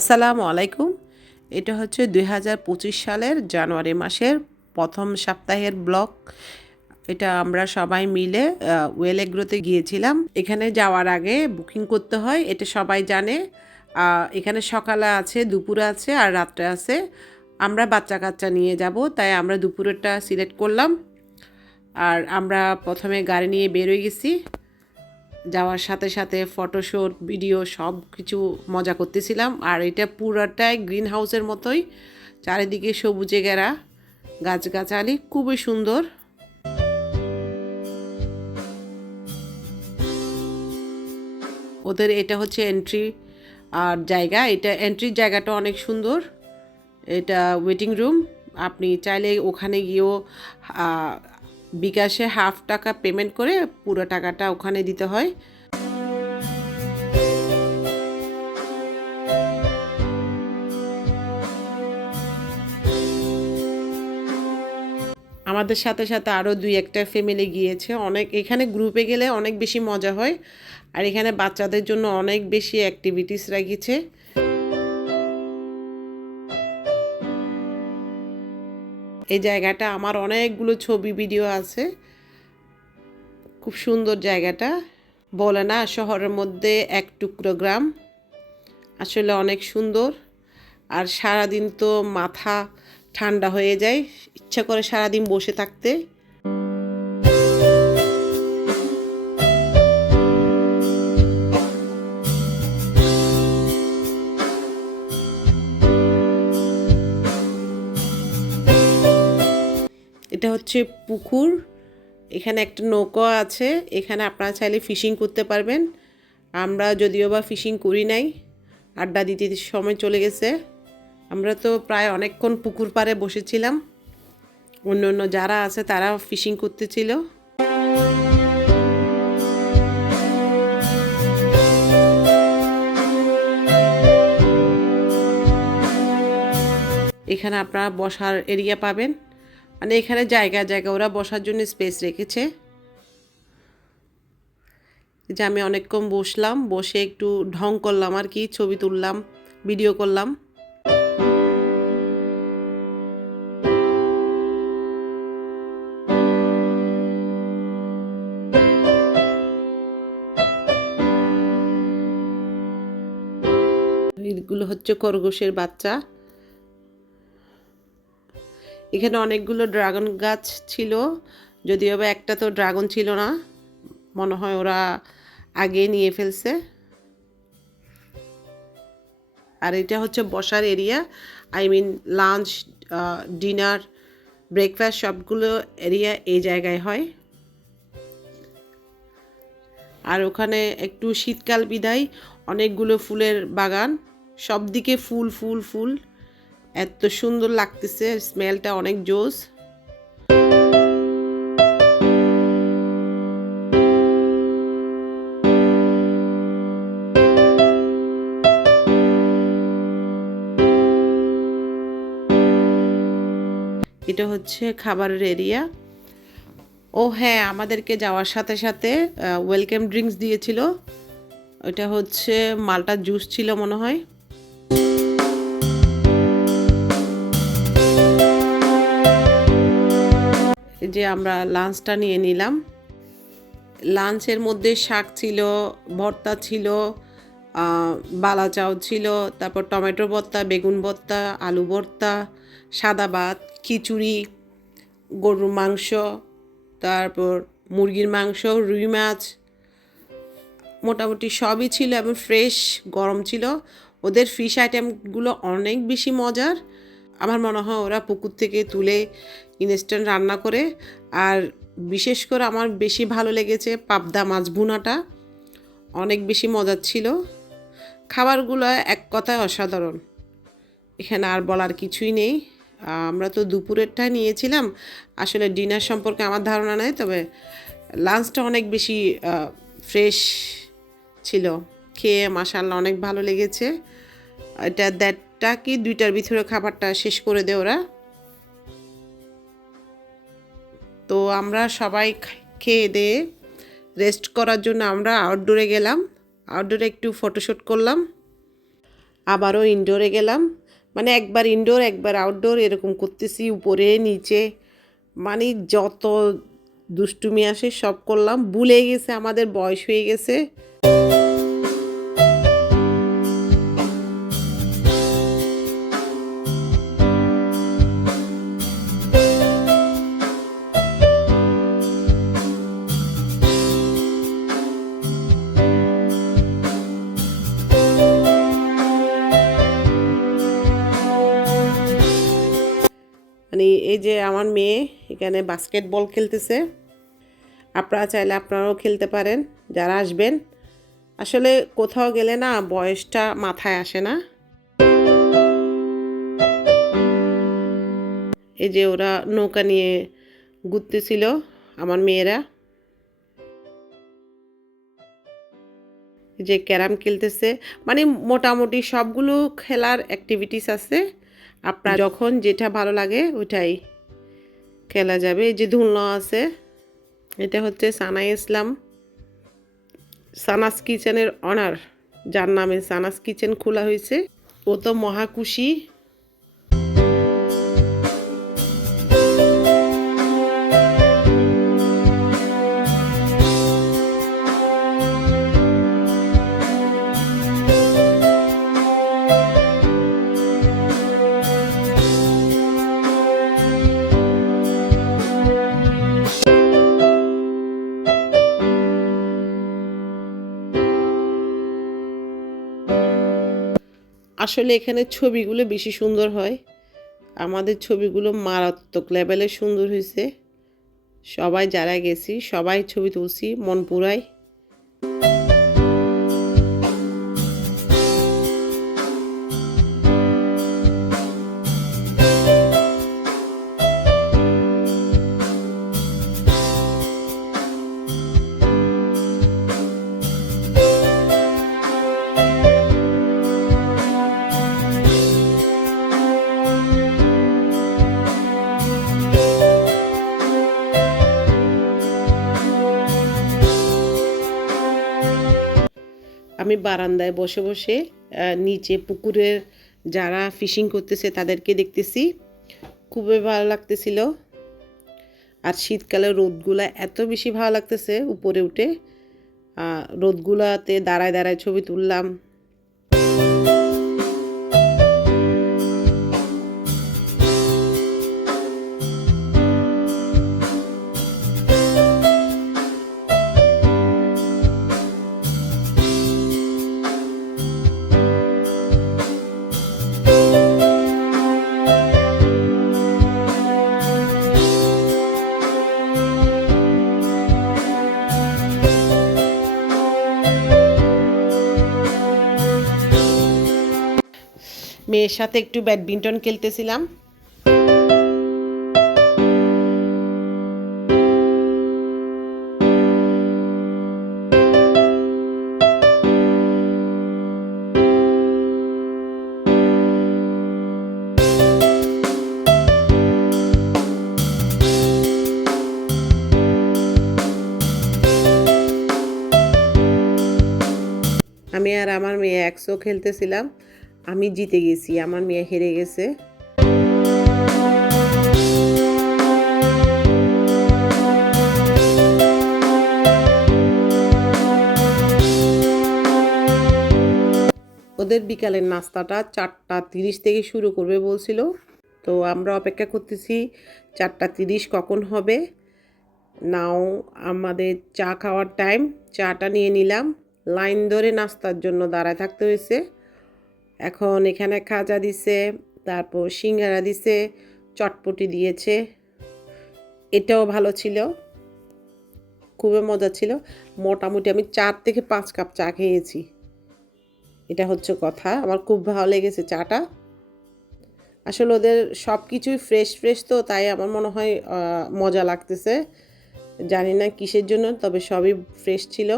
আসসালামু আলাইকুম। এটা হচ্ছে ২০২৫ সালের জানুয়ারি মাসের প্রথম সপ্তাহের ব্লগ। এটা আমরা সবাই মিলে ওয়েল এগ্রোতে গিয়েছিলাম। এখানে যাওয়ার আগে বুকিং করতে হয়, এটা সবাই জানে। এখানে সকালে আছে, দুপুরে আছে আর রাত্রে আছে। আমরা বাচ্চা কাচ্চা নিয়ে যাব, তাই আমরা দুপুরেরটা সিলেক্ট করলাম। আর আমরা প্রথমে গাড়ি নিয়ে বের হয়ে গেছি। যাওয়ার সাথে সাথে ফটোশ্যুট, ভিডিও সব কিছু মজা করতেছিলাম। আর এটা পুরাটাই গ্রিন হাউসের মতোই, চারিদিকে সবুজে ঘেরা, গাছগাছালি খুবই সুন্দর। ওদের এটা হচ্ছে এন্ট্রি আর জায়গা, এটা এন্ট্রির জায়গাটা অনেক সুন্দর। এটা ওয়েটিং রুম, আপনি চাইলে ওখানে গিয়েও বিকাশে হাফ টাকা পেমেন্ট করে পুরো টাকাটা ওখানে দিতে হয়। আমাদের সাথে সাথে আরও দুই একটা ফ্যামিলি গিয়েছে। অনেক এখানে গ্রুপে গেলে অনেক বেশি মজা হয়। আর এখানে বাচ্চাদের জন্য অনেক বেশি অ্যাক্টিভিটিস রেখেছে। এই জায়গাটা আমার অনেকগুলো ছবি ভিডিও আছে, খুব সুন্দর জায়গাটা। বলে না শহরের মধ্যে এক টুকরো গ্রাম, আসলে অনেক সুন্দর। আর সারাদিন তো মাথা ঠান্ডা হয়ে যায়, ইচ্ছা করে সারাদিন বসে থাকতে। এটা হচ্ছে পুকুর, এখানে একটা নৌকা আছে, এখানে আপনারা চাইলে ফিশিং করতে পারবেন। আমরা যদিও বা ফিশিং করি নাই, আড্ডা দিতে সময় চলে গেছে। আমরা তো প্রায় অনেকক্ষণ পুকুর পাড়ে বসেছিলাম, অন্য অন্য যারা আছে তারা ফিশিং করতেছিল। এখানে আপনারা বসার এরিয়া পাবেন, মানে এখানে জায়গা জায়গা ওরা বসার জন্য স্পেস রেখেছে। যে আমি অনেকক্ষণ বসলাম, বসে একটু ঢং করলাম আর কি, ছবি তুললাম, ভিডিও করলাম। এগুলো হচ্ছে খরগোশের বাচ্চা। এখানে অনেকগুলো ড্রাগন গাছ ছিল, যদিও বা একটা তো ড্রাগন ছিল না, মনে হয় ওরা আগে নিয়ে ফেলছে। আর এটা হচ্ছে বসার area, I mean lunch, dinner, breakfast সবগুলো এরিয়া এই জায়গায় হয়। আর ওখানে একটু শীতকাল বিদায়, অনেকগুলো ফুলের বাগান, সব দিকে ফুল ফুল ফুল, এত সুন্দর লাগতেছে, স্মেলটা অনেক জোস। এটা হচ্ছে খাবারের এরিয়া। ও হ্যাঁ, আমাদেরকে যাওয়ার সাথে সাথে ওয়েলকাম ড্রিঙ্কস দিয়েছিল। এটা হচ্ছে মাল্টা জুস ছিল মনে হয়। যে আমরা লাঞ্চটা নিয়ে নিলাম। লাঞ্চের মধ্যে শাক ছিল, ভর্তা ছিল, বালা চাউ ছিল, তারপর টমেটো ভর্তা, বেগুন ভর্তা, আলু ভর্তা, সাদা ভাত, খিচুড়ি, গরুর মাংস, তারপর মুরগির মাংস, রুই মাছ, মোটামুটি সবই ছিল এবং ফ্রেশ গরম ছিল। ওদের ফিশ আইটেমগুলো অনেক বেশি মজার। আমার মনে হয় ওরা পুকুর থেকে তুলে ইনস্ট্যান্ট রান্না করে। আর বিশেষ করে আমার বেশি ভালো লেগেছে পাবদা মাছ ভুনাটা, অনেক বেশি মজার ছিল। খাবারগুলো এক কথায় অসাধারণ, এখানে আর বলার কিছুই নেই। আমরা তো দুপুরেরটা নিয়েছিলাম, আসলে ডিনার সম্পর্কে আমার ধারণা নেই, তবে লাঞ্চটা অনেক বেশি ফ্রেশ ছিল। খেয়ে মাশাআল্লাহ অনেক ভালো লেগেছে। এটা 1:30 কি 2টার ভিতরে খাবারটা শেষ করে দেয় ওরা। তো আমরা সবাই খেয়ে দিয়ে রেস্ট করার জন্য আমরা আউটডোরে গেলাম, আউটডোরে একটু ফটোশ্যুট করলাম। আবারও ইনডোরে গেলাম, মানে একবার ইনডোর একবার আউটডোর এরকম করতেছি, উপরে নিচে, মানে যত দুষ্টুমি আসে সব করলাম। ভুলে গেছে আমাদের বয়স হয়ে গেছে। মানে এই যে আমার মেয়ে এখানে বাস্কেটবল খেলতেছে, আপনারা চাইলে আপনারাও খেলতে পারেন যারা আসবেন। আসলে কোথাও গেলে না বয়সটা মাথায় আসে না। এই যে ওরা নৌকা নিয়ে ঘুরতেছিল আমার মেয়েরা, যে ক্যারাম খেলতেছে, মানে মোটামুটি সবগুলো খেলার অ্যাক্টিভিটিস আছে। আপনার যখন যেটা ভালো লাগে ওইটাই খেলা যাবে। এই যে ধুলনা আছে, এটা হচ্ছে সানা ইসলাম, সানাস কিচেনের অনার, যার নামে সানাস কিচেন খোলা হয়েছে। ও তো মহা খুশি। আসলে এখানে ছবিগুলো বেশি সুন্দর হয়, আমাদের ছবিগুলো মারাত্মক লেভেলের সুন্দর হয়েছে। সবাই যারা গেছি সবাই ছবি তুলছি মন পুরাই। আমি বারান্দায় বসে বসে নিচে পুকুরের যারা ফিশিং করতেছে তাদেরকে দেখতেছি, খুবই ভালো লাগতেছিল। আর শীতকালে রোদগুলা এত বেশি ভালো লাগতেছে, উপরে উঠে রোদগুলাতে দাঁড়ায় দাঁড়ায় ছবি তুললাম। মেয়ের সাথে একটু ব্যাডমিন্টন খেলতেছিলাম। আমি আর আমার মেয়ে একশো খেলতেছিলাম, আমি জিতে গেছি, আমার মেয়ে হেরে গেছে। ওদের বিকালের নাস্তাটা 4:30 থেকে শুরু করবে বলছিল, তো আমরা অপেক্ষা করতেছি 4:30 কখন হবে। নাও আমাদের চা খাওয়ার টাইম, চাটা নিয়ে নিলাম। লাইন ধরে নাস্তার জন্য দাঁড়ায় থাকতে হয়েছে। এখন এখানে খাজা দিছে, তারপর সিঙ্গারা দিছে, চটপটি দিয়েছে, এটাও ভালো ছিল, খুবই মজা ছিল। মোটামুটি আমি 4 থেকে 5 কাপ চা খেয়েছি, এটা হচ্ছে কথা। আমার খুব ভালো লেগেছে চাটা। আসলে ওদের সব কিছুই ফ্রেশ ফ্রেশ, তো তাই আমার মনে হয় মজা লাগতেছে, জানি না কিসের জন্য, তবে সবই ফ্রেশ ছিল।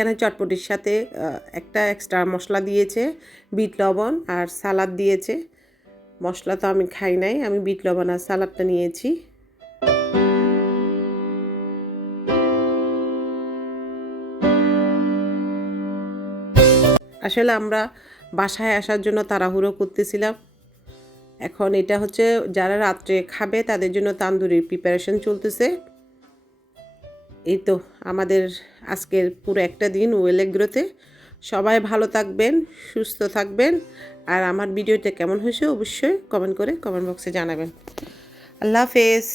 এখানে চটপটির সাথে একটা এক্সট্রা মশলা দিয়েছে, বিট লবণ আর সালাদ দিয়েছে। মশলা তো আমি খাই নাই, আমি বিট লবণ আর সালাদটা নিয়েছি। আসলে আমরা বাসায় আসার জন্য তাড়াহুড়ো করতেছিলাম। এখন এটা হচ্ছে যারা রাত্রে খাবে তাদের জন্য তান্দুরির প্রিপারেশন চলতেছে। এই তো আমাদের আজকের পুরো একটা দিন ওয়েল এগ্রোতে। সবাই ভালো থাকবেন, সুস্থ থাকবেন, আর আমার ভিডিওটা কেমন হয়েছে অবশ্যই কমেন্ট বক্সে জানাবেন। আল্লাহ হাফেজ।